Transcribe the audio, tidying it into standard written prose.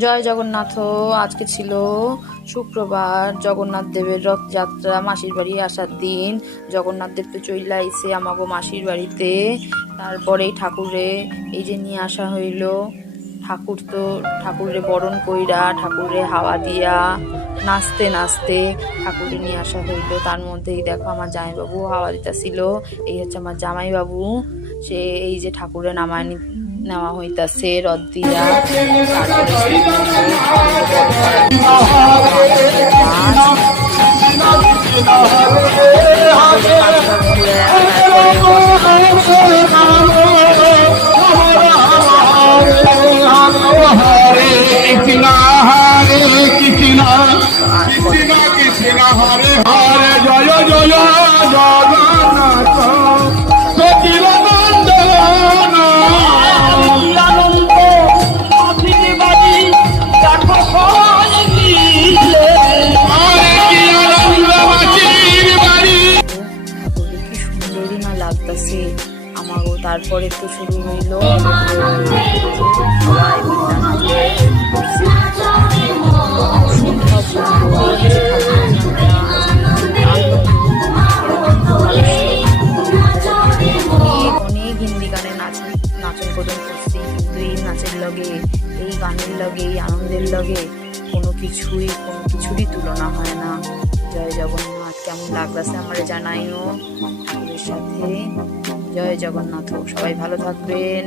জয় জগন্নাথ। আজকে ছিল শুক্রবার, জগন্নাথ দেবের রথযাত্রা, মাসির বাড়ি আসার দিন। জগন্নাথ দেব তো চইলা আইছে আমাগো মাসির বাড়িতে। তারপরেই ঠাকুরে এই যে নিয়ে আসা হইল। ঠাকুরে বরণ কইরা, ঠাকুরে হাওয়া দিয়া, নাচতে নাচতে ঠাকুরে নিয়ে আসা হইল। তার মধ্যেই দেখো আমার জামাইবাবু হাওয়া দিতেছিল। এই হচ্ছে আমার জামাইবাবু, সে এই যে ঠাকুরে নেওয়া হইতাছে রথ দিয়া। লাগতেছে আমারও। তারপরে তো শুরু হইলো অনেক হিন্দি গানে নাচন করছি, কিন্তু এই নাচের লগে, এই গানের লগে, এই আনন্দের লগে কোনো কিছুরই তুলনা হয় না। জয় জগন্নাথ। কেমন লাগতেছে আমার জানাইও ঠাকুরের সাথে। জয় জগন্নাথ। সবাই ভালো থাকবেন।